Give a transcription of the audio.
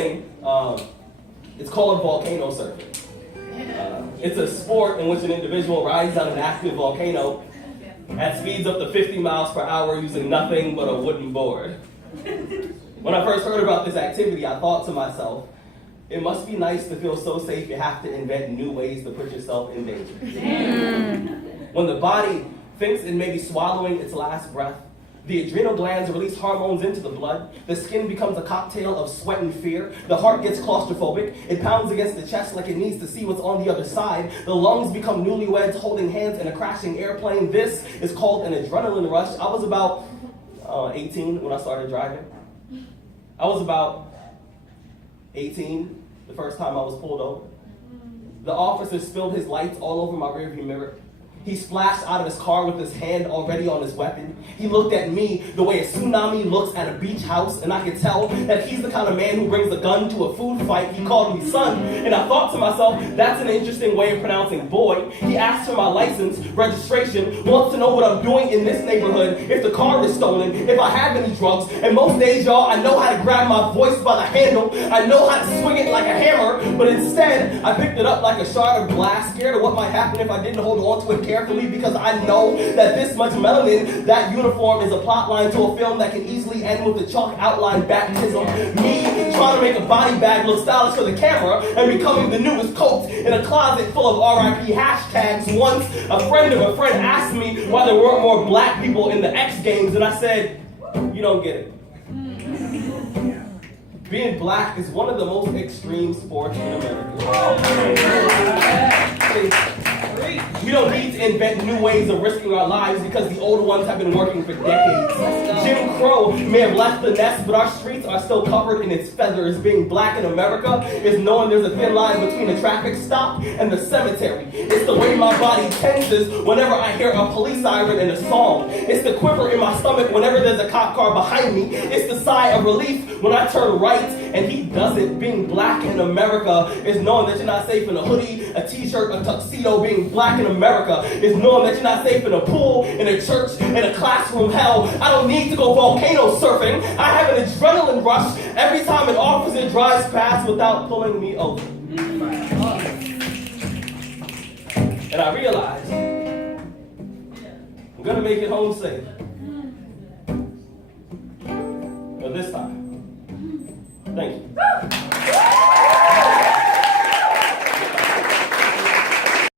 It's called volcano surfing. It's a sport in which an individual rides on an active volcano at speeds up to 50 miles per hour using nothing but a wooden board. When I first heard about this activity, I thought to myself, it must be nice to feel so safe you have to invent new ways to put yourself in danger. When the body thinks it may be swallowing its last breath, the adrenal glands release hormones into the blood. The skin becomes a cocktail of sweat and fear. The heart gets claustrophobic. It pounds against the chest like it needs to see what's on the other side. The lungs become newlyweds holding hands in a crashing airplane. This is called an adrenaline rush. I was about 18 when I started driving. I was about 18 the first time I was pulled over. The officer spilled his lights all over my rearview mirror. He splashed out of his car with his hand already on his weapon. He looked at me the way a tsunami looks at a beach house, and I could tell that he's the kind of man who brings a gun to a food fight. He called me son, and I thought to myself, that's an interesting way of pronouncing boy. He asked for my license, registration, wants to know what I'm doing in this neighborhood, if the car is stolen, if I have any drugs, and most days, y'all, I know how to grab my voice by the handle. I know how to swing it like a hammer, but instead, I picked it up like a shard of glass, scared of what might happen if I didn't hold on to it carefully, because I know that this much melanin, that uniform, is a plot line to a film that can easily end with the chalk outline baptism. Me trying to make a body bag look stylish for the camera and becoming the newest coat in a closet full of RIP hashtags. Once, a friend of a friend asked me why there weren't more black people in the X Games, and I said, you don't get it. Being black is one of the most extreme sports in America. We don't need to invent new ways of risking our lives because the old ones have been working for decades. Jim Crow may have left the nest, but our streets are still covered in its feathers. Being black in America is knowing there's a thin line between a traffic stop and the cemetery. It's the way my body tenses whenever I hear a police siren in a song. It's the quiver in my stomach whenever there's a cop car behind me. It's the sigh of relief when I turn right and he doesn't. Being black in America is knowing that you're not safe in a hoodie, a t-shirt, a tuxedo. Being black in America is knowing that you're not safe in a pool, in a church, in a classroom. Hell, I don't need to go volcano surfing. I have an adrenaline rush every time an officer drives past without pulling me over. And I realize I'm gonna make it home safe.